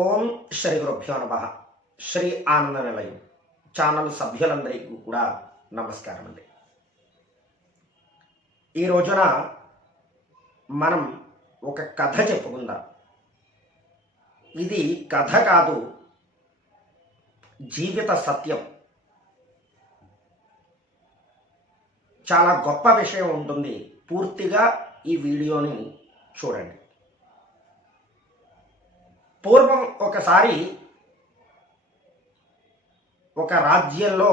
ఓం శ్రీ గురుభ్యో నమః. శ్రీ ఆనంద నిలయం ఛానల్ సభ్యులందరికీ కూడా నమస్కారం అండి. ఈ రోజున మనం ఒక కథ చెప్పుకుందాం. ఇది కథ కాదు, జీవిత సత్యం. చాలా గొప్ప విషయం ఉంటుంది. పూర్తిగా ఈ వీడియోని చూడండి. పూర్వం ఒకసారి ఒక రాజ్యంలో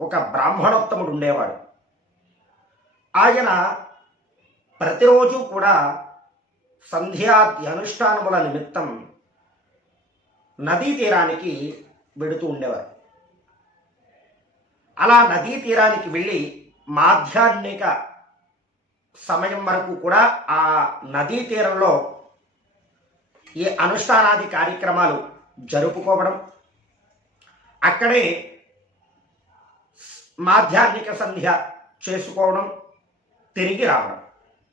ఒక బ్రాహ్మణోత్తముడు ఉండేవాడు. ఆయన ప్రతిరోజు కూడా సంధ్యాది అనుష్ఠానముల నిమిత్తం నదీ తీరానికి వెడుతూ ఉండేవారు. అలా నదీ తీరానికి వెళ్ళి మాధ్యాహ్నిక సమయం వరకు కూడా ఆ నదీ తీరంలో ఈ అనుష్ఠానాది కార్యక్రమాలు జరుపుకోవడం, అక్కడే మాధ్యాహ్నిక సంధ్య చేసుకోవడం, తిరిగి రావడం,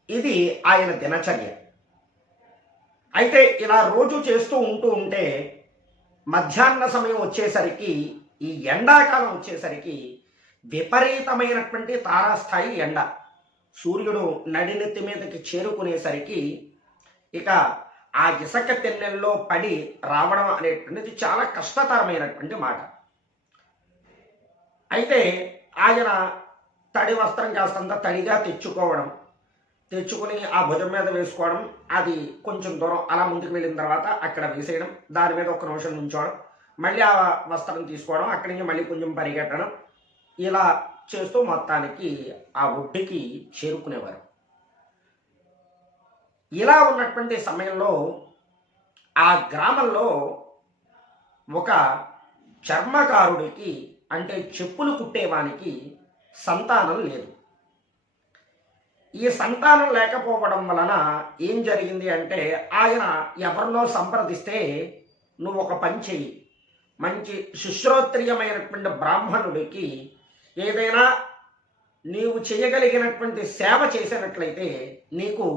ఇది ఆయన దినచర్య. అయితే ఇలా రోజు చేస్తూ ఉంటే మధ్యాహ్న సమయం వచ్చేసరికి, ఈ ఎండాకాలం వచ్చేసరికి విపరీతమైనటువంటి తారాస్థాయి ఎండ, సూర్యుడు నడినెత్తి మీదకి చేరుకునేసరికి ఇక ఆ ఇసుక తెన్నెల్లో పడి రావడం అనేటువంటిది చాలా కష్టతరమైనటువంటి మాట. అయితే ఆయన తడి వస్త్రం కాస్తంత తడిగా తెచ్చుకొని ఆ భుజం మీద వేసుకోవడం, అది కొంచెం దూరం అలా ముందుకు వెళ్ళిన తర్వాత అక్కడ వేసేయడం, దాని మీద ఒక నిమిషం నుంచోవడం, మళ్ళీ ఆ వస్త్రం తీసుకోవడం, అక్కడి నుంచి మళ్ళీ కొంచెం పరిగెట్టడం, ఇలా చేస్తూ మొత్తానికి ఆ ఒడ్డుకి చేరుకునేవారు. ఇలా ఉన్నటువంటి సమయంలో ఆ గ్రామంలో ఒక చర్మకారుడికి, అంటే చెప్పులు కుట్టేవానికి సంతానం లేదు. ఈ సంతానం లేకపోవడం వలన ఏం జరిగింది అంటే, ఆయన ఎవరినో సంప్రదిస్తే, నువ్వు ఒక పని చెయ్యి, మంచి శుశ్రోత్రియమైనటువంటి బ్రాహ్మణుడికి ఏదైనా నీవు చేయగలిగినటువంటి సేవ చేసినట్లయితే నీకు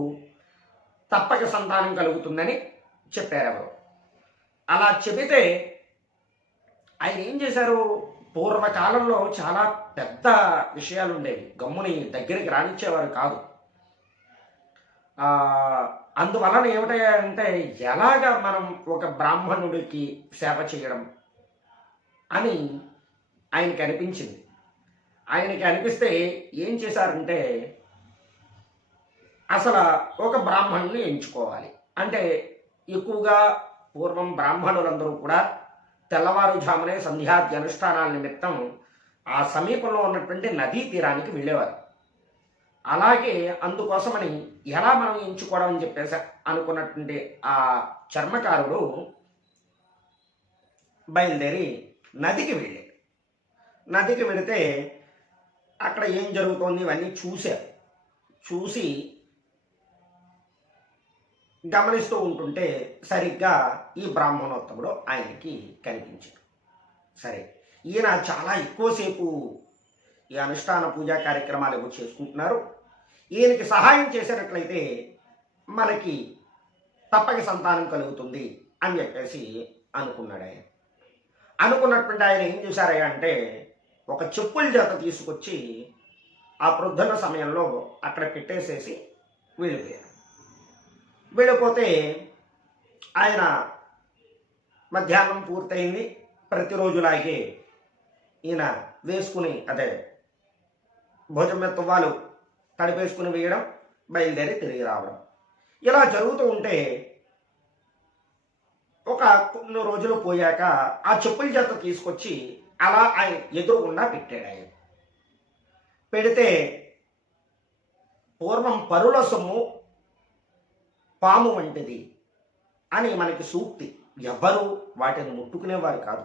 తప్పక సంతానం కలుగుతుందని చెప్పారు ఎవరు. అలా చెబితే ఆయన ఏం చేశారు, పూర్వకాలంలో చాలా పెద్ద విషయాలు ఉండేవి, గమ్ముని దగ్గరికి రానిచ్చేవారు కాదు. అందువలన ఏమిటంటే, ఎలాగా మనం ఒక బ్రాహ్మణుడికి సేవ చేయడం అని ఆయనకి అనిపించింది. ఆయనకి అనిపిస్తే ఏం చేశారంటే, అసలు ఒక బ్రాహ్మణుని ఎంచుకోవాలి. అంటే ఎక్కువగా పూర్వం బ్రాహ్మణులందరూ కూడా తెల్లవారుజామునే సంధ్యాది అనుష్ఠానాల నిమిత్తం ఆ సమీపంలో ఉన్నటువంటి నదీ తీరానికి వెళ్ళేవారు. అలాగే అందుకోసమని ఎలా మనం ఎంచుకోవడం అని చెప్పేసి అనుకున్నటువంటి ఆ చర్మకారుడు బయలుదేరి నదికి వెళితే అక్కడ ఏం జరుగుతోంది ఇవన్నీ చూసి గమనిస్తూ ఉంటుంటే సరిగ్గా ఈ బ్రాహ్మణోత్తముడు ఆయనకి కనిపించాడు. సరే, ఈయన చాలా ఎక్కువసేపు ఈ అనుష్ఠాన పూజా కార్యక్రమాలు ఏవో చేసుకుంటున్నారు, ఈయనకి సహాయం చేసినట్లయితే మనకి తప్పక సంతానం కలుగుతుంది అని చెప్పేసి అనుకున్నాడు. ఆయన అనుకున్నటువంటి ఆయన ఏం చేశారయ్యా అంటే, ఒక చెప్పుల జత తీసుకొచ్చి ఆ ప్రొద్దున సమయంలో అక్కడ పెట్టేసేసి వెళ్ళిపోతే ఆయన మధ్యాహ్నం పూర్తయింది. ప్రతిరోజులాగే ఈయన వేసుకుని, అదే భుజం మీద తువ్వాలు తడిపేసుకుని వేయడం, బయలుదేరి తిరిగి రావడం, ఇలా జరుగుతూ ఉంటే ఒక కొన్ని రోజులు పోయాక ఆ చెప్పుల జత తీసుకొచ్చి అలా ఆయన ఎదురుగుండా పెట్టాడు. ఆయన పెడితే, పూర్వం పరుల సొమ్ము పాము వంటిది అని మనకి సూక్తి, ఎవరు వాటిని ముట్టుకునేవారు కాదు.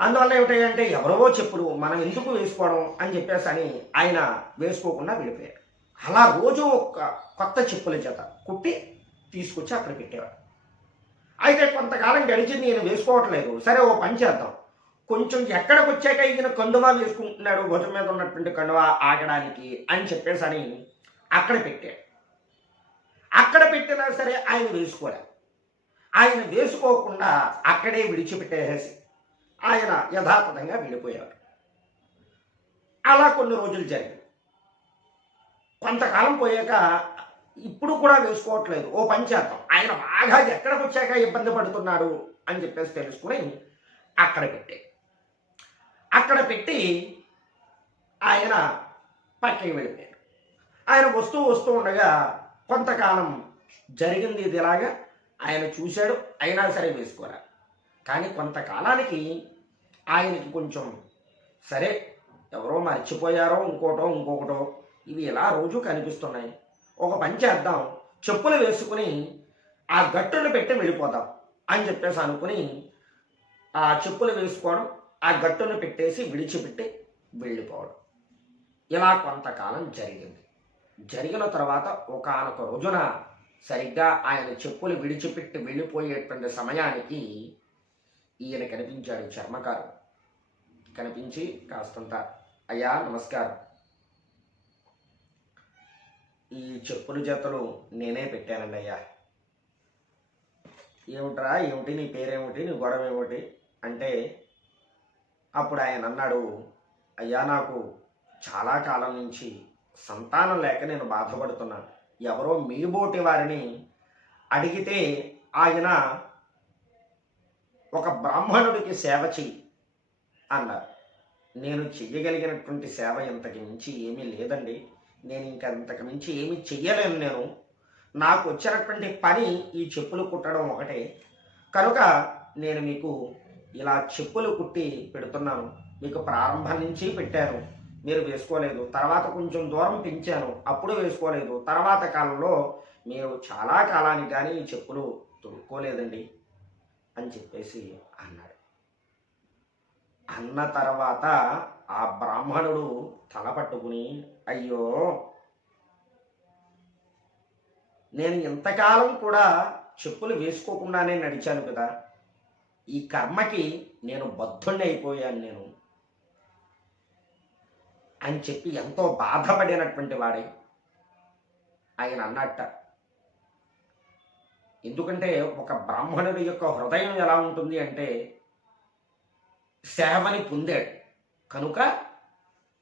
అందువల్ల ఏమిటంటే, ఎవరో చెప్పులు మనం ఎందుకు వేసుకోవడం అని చెప్పేసి అని ఆయన వేసుకోకుండా వెళ్ళిపోయారు. అలా రోజు ఒక కొత్త చెప్పుల జత కుట్టి తీసుకొచ్చి అక్కడ పెట్టేవారు. అయితే కొంతకాలం గడిచింది, ఈయన వేసుకోవట్లేదు. సరే, ఓ పని చేద్దాం, కొంచెం ఎక్కడికి వచ్చాక ఈయన కండువా వేసుకుంటున్నాడు, భుజం మీద ఉన్నటువంటి కండువా ఆగడానికి అని చెప్పేసి అని అక్కడ పెట్టాడు. అక్కడ పెట్టినా సరే ఆయన వేసుకోలే. ఆయన వేసుకోకుండా అక్కడే విడిచిపెట్టేసి ఆయన యథాతథంగా వెళ్ళిపోయారు. అలా కొన్ని రోజులు జరిగింది. కొంతకాలం పోయాక ఇప్పుడు కూడా వేసుకోవట్లేదు. ఓ పని చేద్దాం, ఆయన బాగా ఎక్కడికి వచ్చాక ఇబ్బంది పడుతున్నాడు అని చెప్పేసి తెలుసుకుని అక్కడ పెట్టే అక్కడ పెట్టి ఆయన పక్కకి వెళ్ళిపోయారు. ఆయన వస్తూ వస్తూ ఉండగా కొంతకాలం జరిగింది ఇది ఇలాగా. ఆయన చూశాడు, అయినా సరే వేసుకోరా. కానీ కొంతకాలానికి ఆయనకి కొంచెం సరే ఎవరో మర్చిపోయారో ఇంకొకటో ఇవి ఇలా రోజు కనిపిస్తున్నాయి, ఒక పని చేద్దాం, చెప్పులు వేసుకుని ఆ గట్టును పెట్టి వెళ్ళిపోదాం అని చెప్పేసి అనుకుని ఆ చెప్పులు వేసుకోవడం, ఆ గట్టును పెట్టేసి విడిచిపెట్టి వెళ్ళిపోవడం. ఇలా కొంతకాలం జరిగింది. జరిగిన తర్వాత ఒకానొక రోజున సరిగ్గా ఆయన చెప్పులు విడిచిపెట్టి వెళ్ళిపోయేటువంటి సమయానికి ఈయన కనిపించాడు, చర్మకారు. కనిపించి కాస్తంత, అయ్యా నమస్కారం, ఈ చెప్పుల జతలు నేనే పెట్టానండి అయ్యా. ఏమిట్రా, ఏమిటి నీ పేరేమిటి, నీ గొడవ ఏమిటి అంటే అప్పుడు ఆయన అన్నాడు, అయ్యా నాకు చాలా కాలం నుంచి సంతానం లేక నేను బాధపడుతున్నాను. ఎవరో మీ బోటి వారిని అడిగితే ఆయన ఒక బ్రాహ్మణుడికి సేవ చెయ్యి అన్నారు. నేను చెయ్యగలిగినటువంటి సేవ ఇంతకు మించి ఏమీ లేదండి, నేను ఇంకా ఇంతకు మించి ఏమీ చెయ్యలేను. నాకు వచ్చినటువంటి పని ఈ చెప్పులు కుట్టడం ఒకటే, కనుక నేను మీకు ఇలా చెప్పులు కుట్టి పెడుతున్నాను. మీకు ప్రారంభం నుంచి పెట్టాను, మీరు వేసుకోలేదు. తర్వాత కొంచెం దూరం పెంచాను, అప్పుడు వేసుకోలేదు. తర్వాత కాలంలో మీరు చాలా కాలానికి కానీ ఈ చెప్పులు తొడుక్కోలేదండి అని చెప్పేసి అన్నాడు. అన్న తర్వాత ఆ బ్రాహ్మణుడు తల పట్టుకుని, అయ్యో నేను ఇంతకాలం కూడా చెప్పులు వేసుకోకుండానే నడిచాను కదా, ఈ కర్మకి నేను బద్ధుణ్ణి అయిపోయాను నేను అని చెప్పి ఎంతో బాధపడినటువంటి వాడే ఆయన అన్నట్ట. ఎందుకంటే ఒక బ్రాహ్మణుడి యొక్క హృదయం ఎలా ఉంటుంది అంటే సేవని పొందాడు కనుక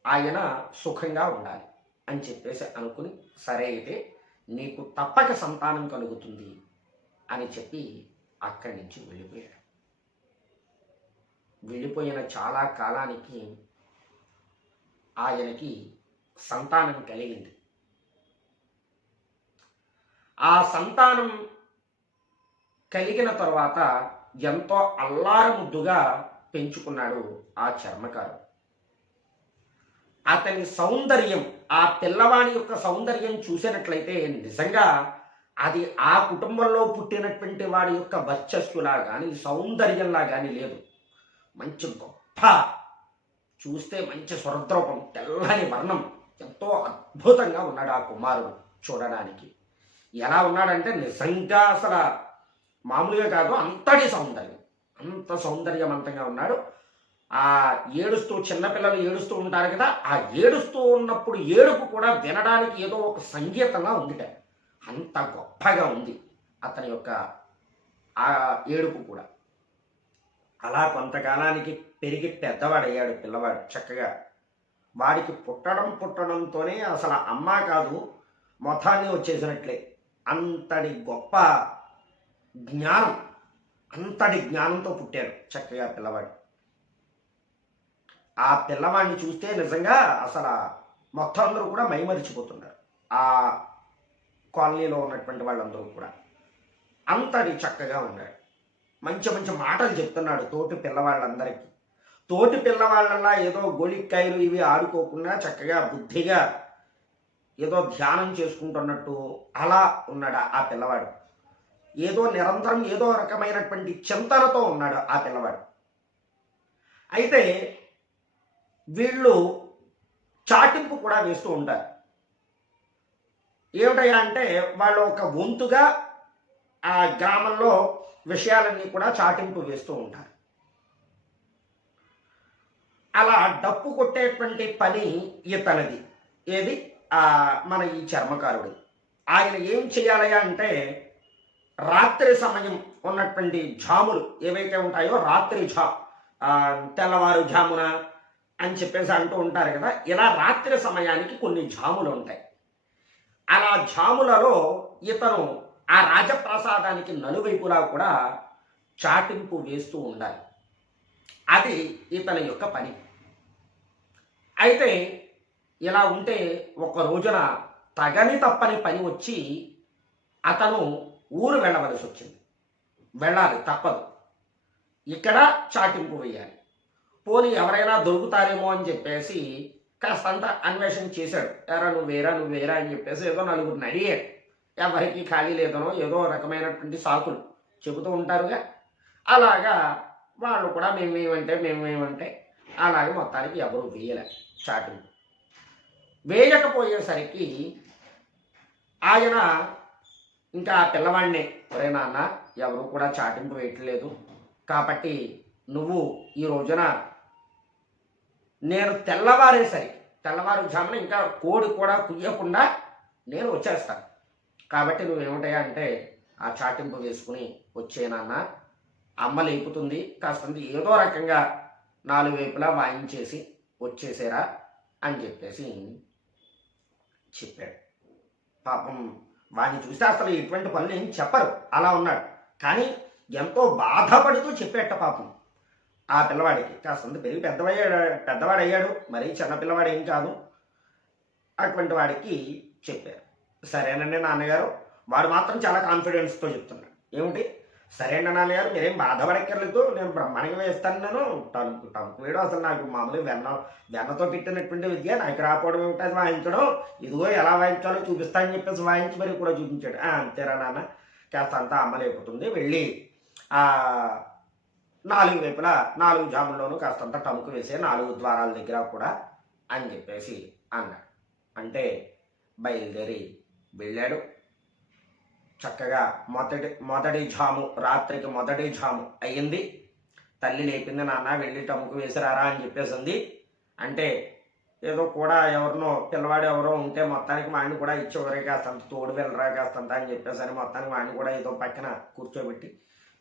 ఆయన సుఖంగా ఉండాలి అని చెప్పేసి అనుకుని, సరే అయితే నీకు తప్పక సంతానం కలుగుతుంది అని చెప్పి అక్కడి నుంచి వెళ్ళిపోయాడు. వెళ్ళిపోయిన చాలా కాలానికి ఆయనకి సంతానం కలిగింది. ఆ సంతానం కలిగిన తర్వాత ఎంతో అల్లారముద్దుగా పెంచుకున్నాడు ఆ చర్మకారు. అతని సౌందర్యం, ఆ పిల్లవాడి యొక్క సౌందర్యం చూసినట్లయితే నిజంగా అది ఆ కుటుంబంలో పుట్టినటువంటి వాడి యొక్క వర్చస్సులా కానీ సౌందర్యంలా కానీ లేదు. మంచి గొప్ప, చూస్తే మంచి స్వరద్రూపం, తెల్లని వర్ణం, ఎంతో అద్భుతంగా ఉన్నాడు ఆ కుమారుడు చూడడానికి. ఎలా ఉన్నాడంటే నిజంగా అసలు మామూలుగా కాదు, అంతటి సౌందర్యం, అంత సౌందర్యవంతంగా ఉన్నాడు. ఆ ఏడుస్తూ, చిన్నపిల్లలు ఏడుస్తూ ఉంటారు కదా, ఆ ఏడుస్తూ ఉన్నప్పుడు ఏడుపు కూడా వినడానికి ఏదో ఒక సంగీతంగా ఉందిట, అంత గొప్పగా ఉంది అతని యొక్క ఆ ఏడుపు కూడా. అలా కొంతకాలానికి పెరిగి పెద్దవాడయ్యాడు పిల్లవాడు చక్కగా. వాడికి పుట్టడంతోనే అసలు అమ్మ కాదు మొత్తాన్ని వచ్చేసినట్లే, అంతటి గొప్ప జ్ఞానం, అంతటి జ్ఞానంతో పుట్టాడు చక్కగా పిల్లవాడు. ఆ పిల్లవాడిని చూస్తే నిజంగా అసలు మొత్తం అందరూ కూడా మైమరిచిపోతున్నారు. ఆ కాలనీలో ఉన్నటువంటి వాళ్ళందరూ కూడా అంతటి చక్కగా ఉన్నాడు. మంచి మంచి మాటలు చెప్తున్నాడు తోటి పిల్లవాళ్ళందరికీ. తోటి పిల్లవాళ్ళలా ఏదో గోళిక్కాయలు ఇవి ఆడుకోకుండా చక్కగా బుద్ధిగా ఏదో ధ్యానం చేసుకుంటున్నట్టు అలా ఉన్నాడు ఆ పిల్లవాడు. ఏదో నిరంతరం ఏదో రకమైనటువంటి చింతనతో ఉన్నాడు ఆ పిల్లవాడు. అయితే వీళ్ళు చాటింపు కూడా వేస్తూ ఉంటారు. ఏమిటయ్యా అంటే వాళ్ళు ఒక వంతుగా ఆ గ్రామంలో విషయాలన్నీ కూడా చాటింపు వేస్తూ ఉంటారు. అలా డప్పు కొట్టేటువంటి పని ఇతనిది. ఏది మన ఈ చర్మకారుడు. ఆయన ఏం చేయాలయ్యా అంటే రాత్రి సమయం ఉన్నటువంటి జాములు ఏవైతే ఉంటాయో రాత్రి తెల్లవారు జామున అని చెప్పేసి అంటూ ఉంటారు కదా, ఇలా రాత్రి సమయానికి కొన్ని జాములు ఉంటాయి. అలా జాములలో ఇతను ఆ రాజప్రసాదానికి నలువైపులా కూడా చాటింపు వేస్తూ ఉండాలి. అది ఇతని యొక్క పని. అయితే ఇలా ఉంటే ఒక రోజున తగని తప్పని పని వచ్చి అతను ఊరు వెళ్ళవలసి వచ్చింది. వెళ్ళాలి, తప్పదు. ఇక్కడ చాటింపు వేయాలి. పోనీ ఎవరైనా దొరుకుతారేమో అని చెప్పేసి కాస్తంత అన్వేషణ చేశాడు. ఎరా నువ్వేరా అని చెప్పేసి ఏదో నలుగురిని అడిగాడు. ఎవరికి ఖాళీ లేదనో ఏదో రకమైనటువంటి సాకులు చెబుతూ ఉంటారుగా, అలాగా వాళ్ళు కూడా మేమేమంటే అలాగే మొత్తానికి ఎవరు వేయలే చాటింపు. వేయకపోయేసరికి ఆయన ఇంకా ఆ పిల్లవాడిని, ఒరే నాన్న ఎవరు కూడా చాటింపు వేయట్లేదు, కాబట్టి నువ్వు ఈ రోజున నేను తెల్లవారుజామున ఇంకా కోడి కూడా కుయ్యకుండా నేను వచ్చేస్తాను, కాబట్టి నువ్వేమిటాయా అంటే ఆ చాటింపు వేసుకుని వచ్చే నాన్న, అమ్మ లేపుతుంది, కాస్తంత ఏదో రకంగా 4 వైపులా వాయించేసి వచ్చేసేరా అని చెప్పేసి చెప్పాడు. పాపం వాడిని చూస్తే అసలు ఎటువంటి పనులు ఏం చెప్పరు, అలా ఉన్నాడు. కానీ ఎంతో బాధపడుతూ చెప్పేట పాపం ఆ పిల్లవాడికి. కాస్తంత పెరిగి పెద్దవాడయ్యాడు, మరీ చిన్నపిల్లవాడు ఏం కాదు. అటువంటి వాడికి చెప్పారు. సరేనండి నాన్నగారు. వాడు మాత్రం చాలా కాన్ఫిడెన్స్తో చెప్తున్నాడు. ఏమిటి, సరేనా నాన్నగారు, మీరేం బాధపడక్కర్లేదు, నేను బ్రహ్మాండంగా వేస్తాను, నేను టంకు వేయడం అసలు నాకు మామూలుగా వెన్నతో పెట్టినటువంటి విద్య, నాకు రాకపోవడం ఏమిటి అది వాయించడం, ఇదిగో ఎలా వాయించాలో చూపిస్తానని చెప్పేసి వాయించి మరి కూడా చూపించాడు. అంతేరా నాన్న, కాస్త అంతా అమ్మలేపుతుంది, వెళ్ళి 4 వైపులా 4 జాముల్లోనూ కాస్తంత టముకు వేసే 4 ద్వారాల దగ్గర కూడా అని చెప్పేసి అన్నాడు. అంటే బయలుదేరి వెళ్ళాడు. చక్కగా మొదటి జాము, రాత్రికి మొదటి జాము అయ్యింది. తల్లి లేపింది, నాన్న వెళ్ళి టముకు వేసిరారా అని చెప్పేసింది. అంటే ఏదో కూడా ఎవరినో పిల్లవాడు ఎవరో ఉంటే మొత్తానికి వాడిని కూడా ఇచ్చేవరే, కాస్తంత తోడు వెళ్ళరా కాస్తంత అని చెప్పేసి అని మొత్తానికి వాడిని కూడా ఏదో పక్కన కూర్చోబెట్టి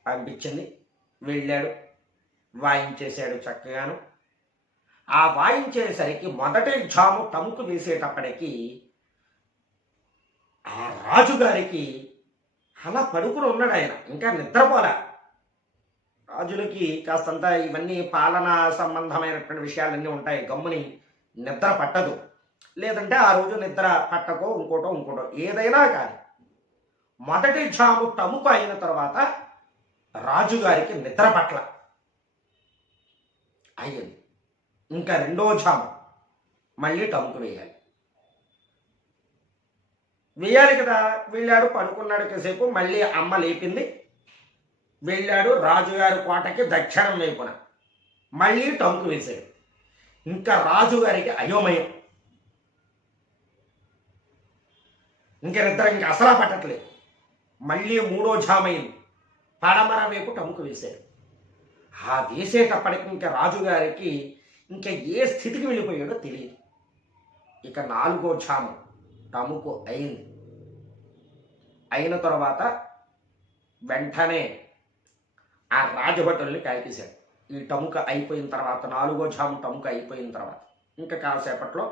పంపించింది. వెళ్ళాడు, వాయించేశాడు చక్కగాను. ఆ వాయించేసరికి మొదటి జాము టముకు వేసేటప్పటికి ఆ రాజుగారికి అలా పడుకుని ఉన్నాడు. ఆయన ఇంకా నిద్రపోలే. రాజులకి కాస్తంత ఇవన్నీ పాలనా సంబంధమైనటువంటి విషయాలన్నీ ఉంటాయి, గమ్ముని నిద్ర పట్టదు. లేదంటే ఆ రోజు నిద్ర పట్టకో ఇంకోటో ఏదైనా కానీ మొదటి జాము టముకు అయిన తర్వాత రాజుగారికి నిద్ర పట్ల అయ్యింది. ఇంకా రెండో జాము మళ్ళీ టముకు వేయాలి కదా. వెళ్ళాడు, పడుకున్నాడు కాసేపు, మళ్ళీ అమ్మ లేపింది. వెళ్ళాడు రాజుగారి కోటకి దక్షిణం వైపున, మళ్ళీ టముకు వేశాడు. ఇంకా రాజుగారికి అయోమయం, ఇంకా నిద్ర ఇంకా అసలా పట్టట్లేదు. మళ్ళీ మూడో జామైంది, పడమర వైపు టముకు వేశాడు. ఆ వేసేటప్పటికి ఇంకా రాజుగారికి ఇంకా ఏ స్థితికి వెళ్ళిపోయాడో తెలియదు. ఇక 4వ జాము టముకు అయింది. అయిన తర్వాత వెంటనే ఆ రాజభటుల్ని కలిపేశాడు. ఈ టముక అయిపోయిన తర్వాత 4వ జాము టముక అయిపోయిన తర్వాత ఇంకా కాసేపట్లో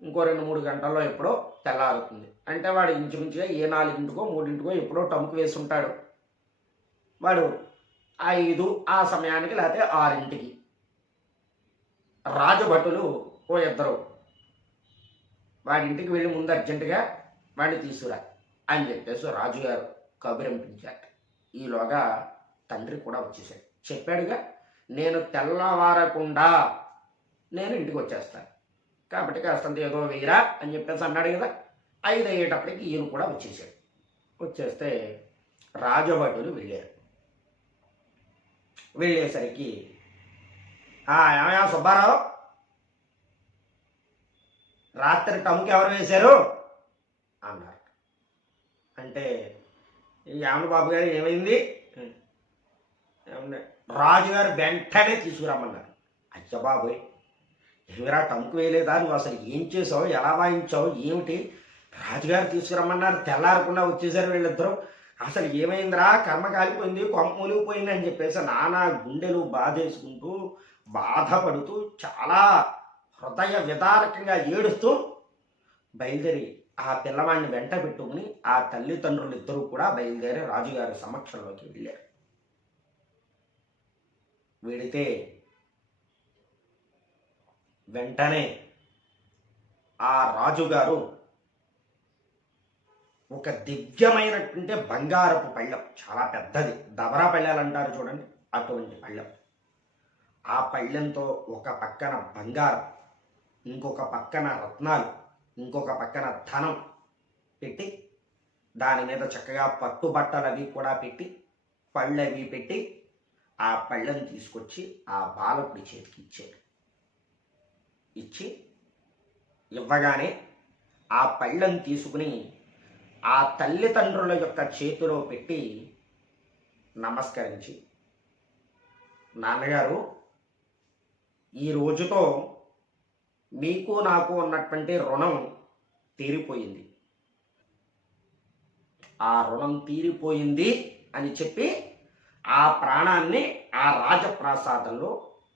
ఇంకో 2-3 గంటల్లో ఎప్పుడో తెల్లారుతుంది. అంటే వాడు ఇంచుమించుగా ఏ 4ంటికో 3ంటికో ఎప్పుడో టముకు వేసి ఉంటాడు. వాడు 5 ఆ సమయానికి లేకపోతే 6ంటికి రాజభటులు ఓ 2 వాడి ఇంటికి వెళ్ళి ముందు అర్జెంటుగా వాడిని తీసుకురా అని చెప్పేసి రాజుగారు కబురింపించాడు. ఈలోగా తండ్రి కూడా వచ్చేసాడు. చెప్పాడుగా, నేను తెల్లవారకుండా నేను ఇంటికి వచ్చేస్తాను, కాబట్టి కాస్తంత ఏదో వేయరా అని చెప్పేసి అన్నాడు కదా. 5 అయ్యేటప్పటికి ఈయన కూడా వచ్చేసాడు. వచ్చేస్తే రాజభటులు వెళ్ళారు. వెళ్ళేసరికి ఏమయ్యా సుబ్బారావు, రాత్రి టముకి ఎవరు వేశారు అన్నారు. అంటే యామల బాబు గారు ఏమైంది, రాజుగారు వెంటనే తీసుకురమ్మన్నారు. అయ్య బాబోయ్, ఎవరా టముకు వేయలేదా, నువ్వు అసలు ఏం చేసావు, ఎలా వాయించావు ఏమిటి, రాజుగారు తీసుకురమ్మన్నారు, తెల్లారకుండా వచ్చేసారు వీళ్ళిద్దరూ, అసలు ఏమైందిరా, కర్మ కాలిపోయింది, కొంప మునిగిపోయింది అని చెప్పేసి నానా గుండెలు బాధేసుకుంటూ బాధపడుతూ చాలా హృదయ విదారకంగా ఏడుస్తూ బయలుదేరి ఆ పిల్లవాడిని వెంట పెట్టుకుని ఆ తల్లిదండ్రులు ఇద్దరూ కూడా బయలుదేరి రాజుగారి సమక్షంలోకి వెళ్ళారు. వెడితే వెంటనే ఆ రాజుగారు ఒక దివ్యమైనటువంటి బంగారపు పళ్ళెం, చాలా పెద్దది, దబరా పళ్ళెలు అంటారు చూడండి, అటువంటి పళ్ళెం. ఆ పళ్ళెంతో ఒక పక్కన బంగారం, ఇంకొక పక్కన రత్నాలు, ఇంకొక పక్కన ధనం పెట్టి దాని మీద చక్కగా పట్టుబట్టలు అవి కూడా పెట్టి పళ్ళవి పెట్టి ఆ పళ్ళెం తీసుకొచ్చి ఆ బాలకుడి చేతికి ఇచ్చారు. ఇచ్చి ఇవ్వగానే ఆ పళ్ళెం తీసుకుని ఆ తల్లిదండ్రుల యొక్క చేతిలో పెట్టి నమస్కరించి, నాన్నగారు, ఈ రోజుతో మీకు నాకు ఉన్నటువంటి రుణం తీరిపోయింది, ఆ రుణం తీరిపోయింది అని చెప్పి ఆ ప్రాణాన్ని ఆ రాజప్రాసాదంలో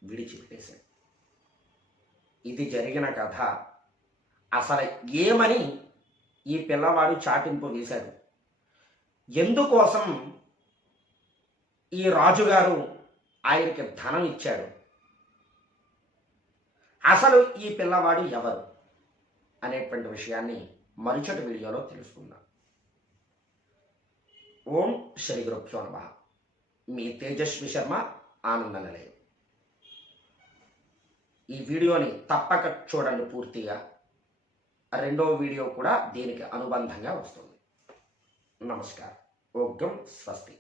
విడిచిపెట్టేశాడు. ఇది జరిగిన కథ. అసలు ఏమని ఈ పిల్లవాడు చాటింపు వేశాడు, ఎందుకోసం ఈ రాజుగారు ఆయనకి ధనం ఇచ్చాడు, అసలు ఈ పిల్లవాడు ఎవరు అనేటువంటి విషయాన్ని మరుసటి వీడియోలో తెలుసుకుందాం. ఓం శ్రీ గురుభ్యో నమః. మీ తేజస్వి శర్మ, ఆనంద నిలయం. ఈ వీడియోని తప్పక చూడండి పూర్తిగా. రెండో వీడియో కూడా దీనికి అనుబంధంగా వస్తుంది. నమస్కారం. ఓం స్వస్తి.